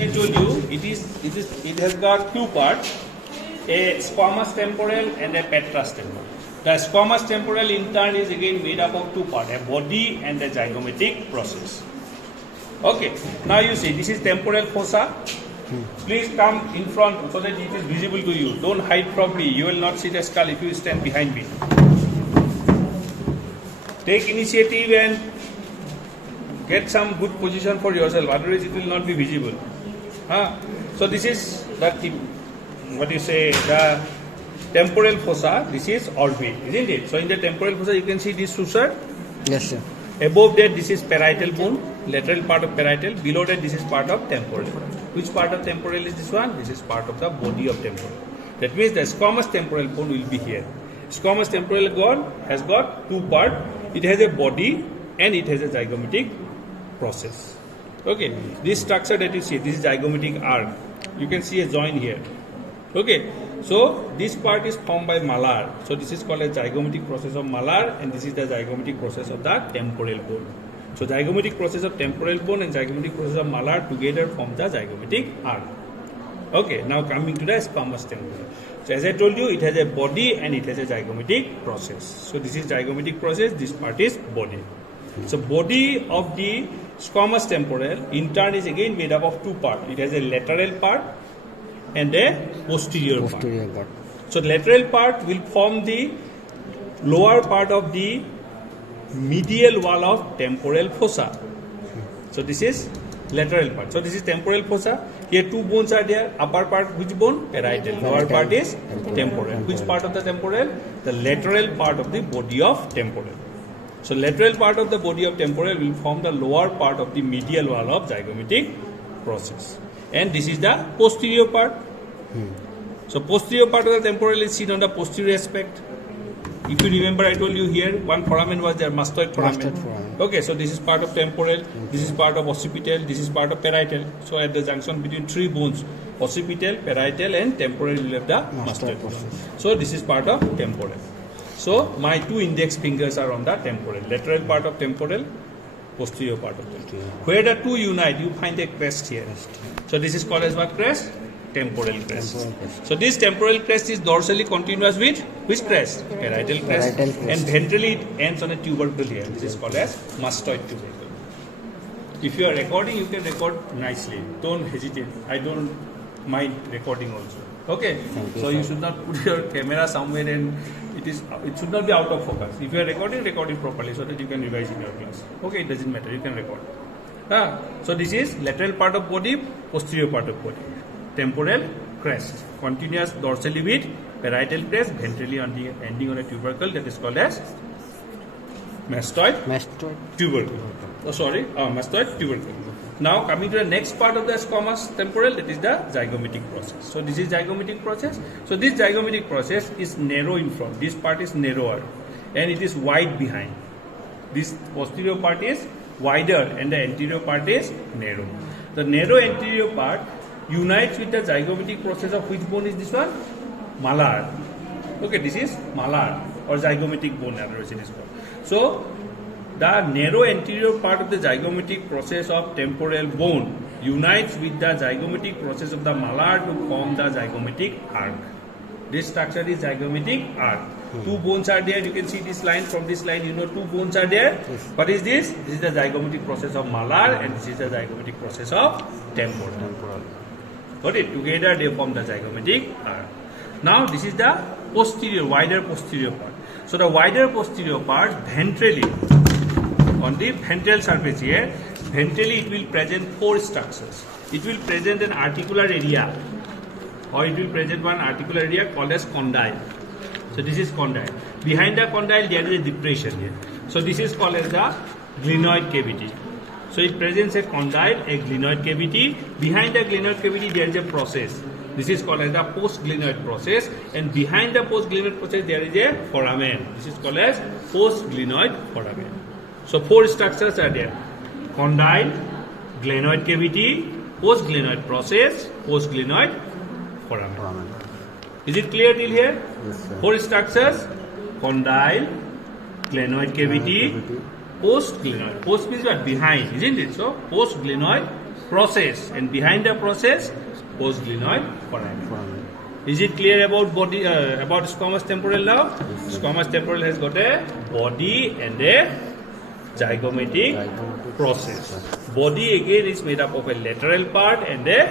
I told you it has got two parts, a squamous temporal and a petrous temporal. The squamous temporal in turn is again made up of two parts, a body and a zygomatic process. Okay, now you see this is temporal fossa. Please come in front so that it is visible to you. Don't hide from me. You will not see the skull if you stand behind me. Take initiative and get some good position for yourself, otherwise it will not be visible. So this is the the temporal fossa. This is orbit, isn't it? So in the temporal fossa you can see this suture. Yes, sir. Above that this is parietal bone, lateral part of parietal. Below that this is part of temporal. Which part of temporal is this one? This is part of the body of temporal. That means the squamous temporal bone will be here. Squamous temporal bone has got two parts. It has a body and it has a zygomatic process. Okay, this structure that you see, this is zygomatic arc. You can see a joint here. Okay, so this part is formed by malar. So this is called a zygomatic process of malar, and this is the zygomatic process of the temporal bone. So zygomatic process of temporal bone and zygomatic process of malar together form the zygomatic arc. Okay, now coming to the squamous temporal. So as I told you, it has a body and it has a zygomatic process. So this is zygomatic process, this part is body. So body of the squamous temporal in turn is again made up of two parts. It has a lateral part and a posterior part. So the lateral part will form the lower part of the medial wall of temporal fossa. So this is lateral part. So this is temporal fossa. Here two bones are there. Upper part, which bone? Parietal. Lower part is temporal. Which part of the temporal? The lateral part of the body of temporal. So lateral part of the body of temporal will form the lower part of the medial wall of zygomatic process. And this is the posterior part. So posterior part of the temporal is seen on the posterior aspect. If you remember, I told you here one foramen was there, mastoid foramen. Okay, so this is part of temporal, this is part of occipital, this is part of parietal. So at the junction between three bones, occipital, parietal and temporal, you have the mastoid foramen. So this is part of temporal. So my two index fingers are on the temporal, lateral part of temporal, posterior part of temporal. Where the two unite, you find a crest here. So this is called as what crest? Temporal crest. So this temporal crest is dorsally continuous with which crest? Parietal crest. And ventrally it ends on a tubercle here. This is called as mastoid tubercle. If you are recording, you can record nicely. Don't hesitate. I don't mind recording also. Okay? So you should not put your camera somewhere and it should not be out of focus. If you are recording, record it properly so that you can revise in your class. Okay, it doesn't matter. You can record. So this is lateral part of body, posterior part of body. Temporal crest, continuous dorsally with parietal crest, ventrally ending on a tubercle, that is called as mastoid tubercle. Mastoid tubercle. Now coming to the next part of the squamous temporal, that is the zygomatic process. So this is zygomatic process. So this zygomatic process is narrow in front. This part is narrower and it is wide behind. This posterior part is wider and the anterior part is narrow. The narrow anterior part unites with the zygomatic process of which bone is this one? Malar. Okay, this is malar or zygomatic bone, otherwise it is called. So the narrow anterior part of the zygomatic process of temporal bone unites with the zygomatic process of the malar to form the zygomatic arc. This structure is zygomatic arc. Two bones are there. You can see this line. From this line, you know two bones are there. Yes. What is this? This is the zygomatic process of malar and this is the zygomatic process of temporal. Got it? Together they form the zygomatic arc. Now this is the posterior, wider posterior part. So the wider posterior part ventrally, on the ventral surface here, ventrally it will present four structures. It will present an articular area, or it will present one articular area called as condyle. So this is condyle. Behind the condyle there is a depression here. So this is called as the glenoid cavity. So it presents a condyle, a glenoid cavity. Behind the glenoid cavity there is a process. This is called as the post-glenoid process, and behind the post-glenoid process there is a foramen. This is called as post-glenoid foramen. So four structures are there: condyle, glenoid cavity, post-glenoid process, post-glenoid foramen. Is it clear till here? Yes, sir. Four structures: condyle, glenoid cavity, post-glenoid. Post means what? Behind, isn't it? So post-glenoid process, and behind the process, postglenoid foramen. Is it clear about body, about squamous temporal now? Squamous temporal has got a body and a zygomatic process. Body again is made up of a lateral part and a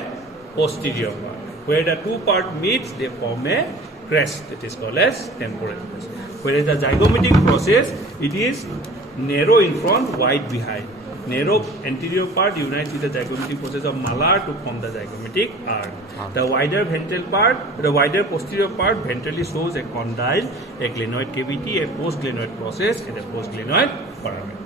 posterior part. Where the two parts meet, they form a crest. That is called as temporal crest. Whereas the zygomatic process, it is narrow in front, wide behind. Narrow anterior part unites with the zygomatic process of malar to form the zygomatic arc. The wider ventral part, the wider posterior part ventrally shows a condyle, a glenoid cavity, a post-glenoid process, and a post-glenoid foramen.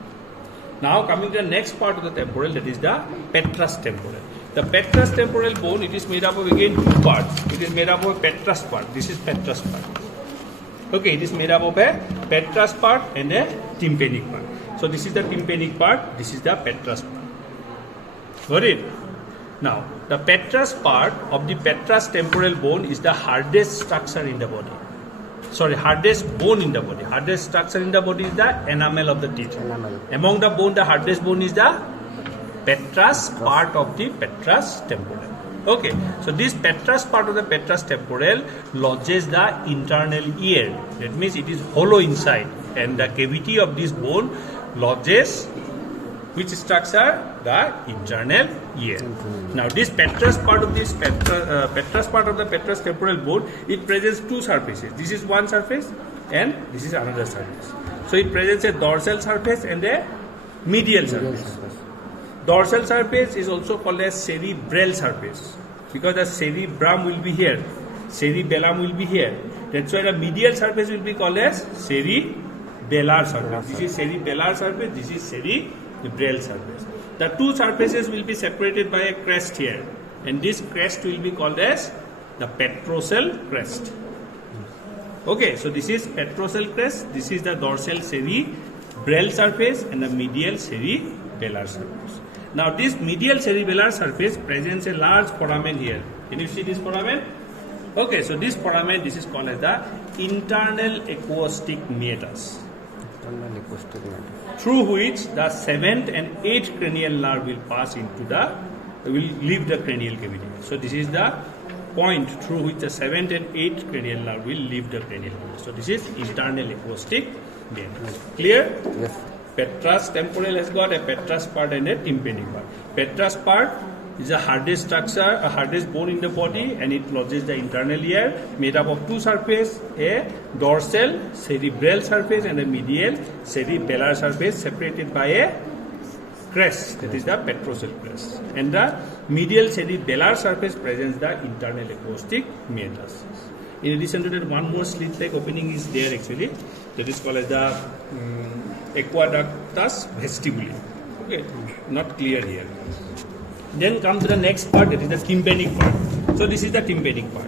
Now coming to the next part of the temporal, that is the petrous temporal. The petrous temporal bone, it is made up of again two parts. It is made up of a petrous part. This is petrous part. Okay, it is made up of a petrous part and a tympanic part. So this is the tympanic part, this is the petrous part. Got it? Now, the petrous part of the petrous temporal bone is the hardest structure in the body. Sorry, hardest bone in the body. Hardest structure in the body is the enamel of the teeth. Among the bone, the hardest bone is the petrous part of the petrous temporal. Okay, so this petrous part of the petrous temporal lodges the internal ear. That means it is hollow inside, and the cavity of this bone lodges which structure? The internal ear. Now this petrous part of this petrous part of the petrous temporal bone, it presents two surfaces. This is one surface and this is another surface. So it presents a dorsal surface and a medial surface. Dorsal surface is also called as cerebral surface because the cerebrum will be here, cerebellum will be here. That's why the medial surface will be called as cerebellar surface. This is cerebellar surface, this is cerebral surface. The two surfaces will be separated by a crest here, and this crest will be called as the petrosal crest. Okay, so this is petrosal crest, this is the dorsal cerebral surface and the medial cerebellar surface. Now this medial cerebellar surface presents a large foramen here. Can you see this foramen? Okay, so this foramen, this is called as the internal acoustic meatus, through which the 7th and 8th cranial nerve will pass into will leave the cranial cavity. So this is the point through which the 7th and 8th cranial nerve will leave the cranial cavity. So this is internal acoustic meatus. Clear? Yes. Petrous temporal has got a petrous part and a tympanic part. Petrous part is the hardest structure, a hardest bone in the body, and it lodges the internal ear, made up of two surfaces, a dorsal cerebral surface and a medial cerebellar surface separated by a crest, that is the petrosal crest. And the medial cerebellar surface presents the internal acoustic meatus. In addition to that, one more slit-like opening is there actually, that is called as the aqueductus vestibuli. Okay, not clear here. Then come to the next part, that is the tympanic part. So this is the tympanic part.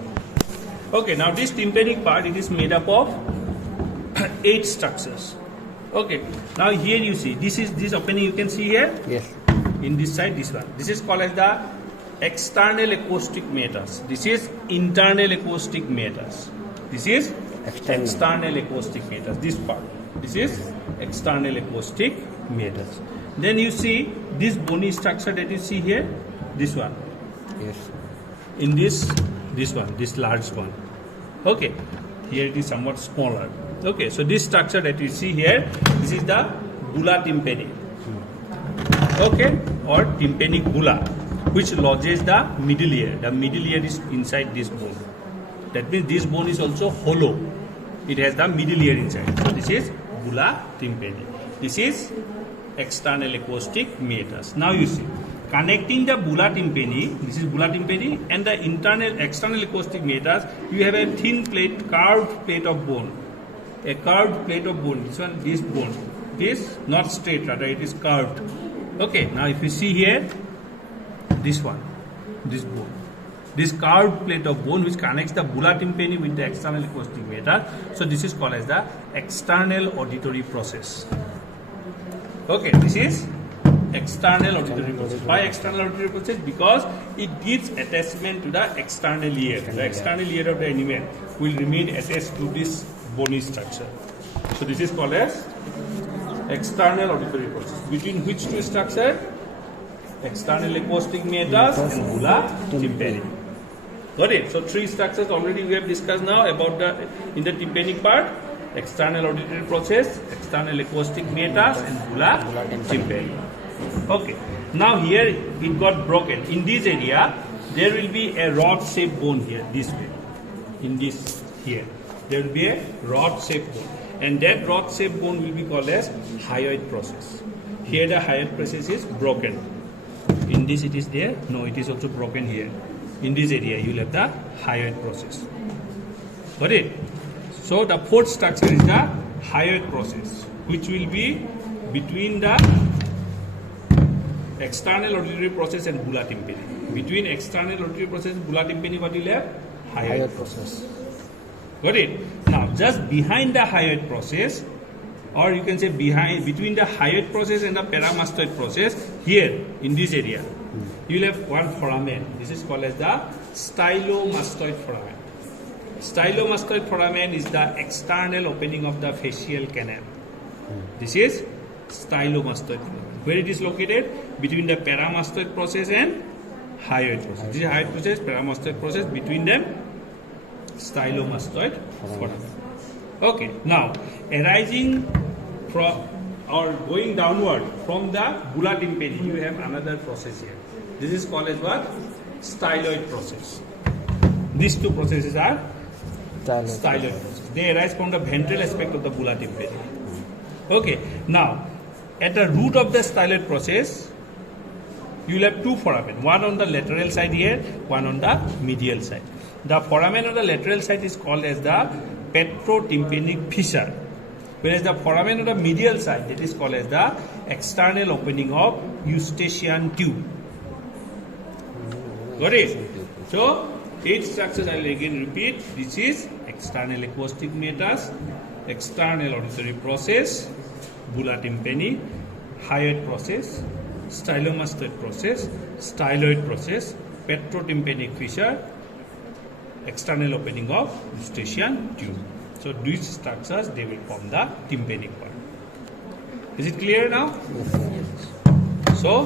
Okay, now this tympanic part, it is made up of 8 structures. Okay, now here you see, this opening you can see here. Yes. In this side, this one. This is called as the external acoustic meatus. This is internal acoustic meatus. This is external acoustic meatus. This part. This is external acoustic meatus. Then you see this bony structure that you see here, this one. Yes. In this one, this large one. Okay, here it is somewhat smaller. Okay, so this structure that you see here, this is the bulla tympani. Okay, or tympanic bulla, which lodges the middle ear. The middle ear is inside this bone. That means this bone is also hollow. It has the middle ear inside. So this is bulla tympani. This is external acoustic meatus. Now you see, connecting the bulla tympani, this is bulla tympani, and the external acoustic meatus, you have a thin plate, curved plate of bone. A curved plate of bone. This one, this bone. This not straight, rather it is curved. Okay, now if you see here, this one, this bone. This curved plate of bone which connects the bulla tympani with the external acoustic meatus. So this is called as the external auditory process. Okay, this is external auditory process. Why external auditory process? Because it gives attachment to the external ear. The external ear of the animal will remain attached to this bony structure. So this is called as external auditory process. Between which two structures? external acoustic meatus, and bulla tympani. Got it? So 3 structures already we have discussed now about in the tympanic part: external auditory process, external acoustic meatus, and bulla tympani. Okay. Now here it got broken. In this area, there will be a rod-shaped bone here, this way. In this here, there will be a rod-shaped bone, and that rod-shaped bone will be called as hyoid process. Here the hyoid process is broken. In this it is there. No, it is also broken here. In this area, you will have the hyoid process. Got it? So the 4th structure is the hyoid process, which will be between the external auditory process and bulla tympani. Between external auditory process and bulla tympani, what will have? Hyoid process. Got it? Now, just behind the hyoid process, or you can say between the hyoid process and the paramastoid process, here in this area, you will have one foramen. This is called as the stylomastoid foramen. Stylomastoid foramen is the external opening of the facial canal. This is stylomastoid foramen. Where it is located? Between the paramastoid process and hyoid process. This is hyoid process, paramastoid process. Between them, stylomastoid foramen. Okay. Now, arising from or going downward from the bulla tympani, you have another process here. This is called as what? Styloid process. These 2 processes are styloid process. They arise from the ventral aspect of the bulla tympani. Okay. Now, at the root of the styloid process, you will have 2 foramen. One on the lateral side here, one on the medial side. The foramen on the lateral side is called as the petrotympanic fissure, whereas the foramen on the medial side, that is called as the external opening of eustachian tube. Got it? So, 8 structures I will again repeat. This is external acoustic meatus, external auditory process, bulla tympani, hyoid process, stylomastoid process, styloid process, petrotympanic fissure, external opening of eustachian tube. So these structures, they will form the tympanic part. Is it clear now? So